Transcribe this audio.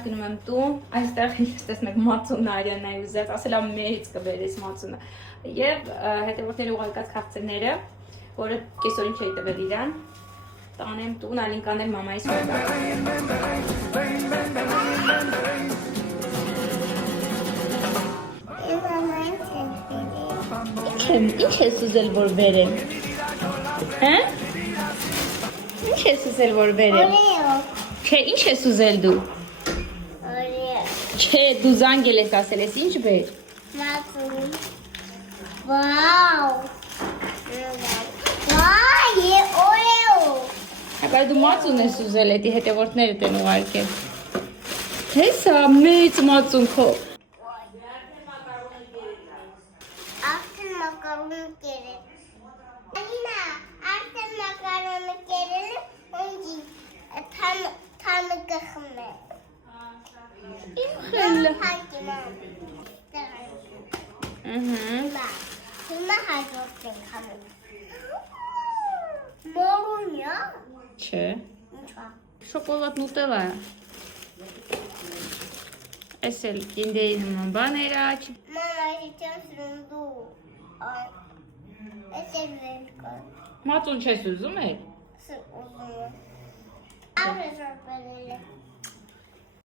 Շարժ գնում եմ տուն, այստեղ ինչ տեսնեք մածուն Արյանն է ուզած, ասել եմ մեծ կբերես մածունը։ Եվ հետևորդների ուղարկած քաղցրները, որը կեսօրին չէի տվել իրան, տանեմ տուն, Ալինկանել մամայի Ինչ ես ուզել, որ բերեմ։ Հա? Ինչ ես ուզել, որ բերեմ։ Չէ, ինչ ես ուզել դու։ Չէ, դու զանգել ես ասել ես, ինչ բեր։ Մածուն։ Վաու։ Վայ, օրեո։ Բայց դու մածուն ես ուզել, էդի հետևորդներդ են ուղարկել։ Հեսա մեծ մածուն քո։ Արդեն մակարոնը կերել։ Անինա, արդեն մակարոնը կերել է, ունջի թանը կխմե։ Իմ խելը։ Հակի մամ։ Հիմա հաջորդ ենք հանում։ Մորունյա։ Չէ։ Ինչա։ Շոկոլադ նուտելա է։ Էս էլ կինդերի նման բաներ է։ Մամա, իջան սրունդու։ Էս էլ վերկա։ Մածուն չես ուզում էլ։ Ուզում եմ։ Ավրեժոր բերել է։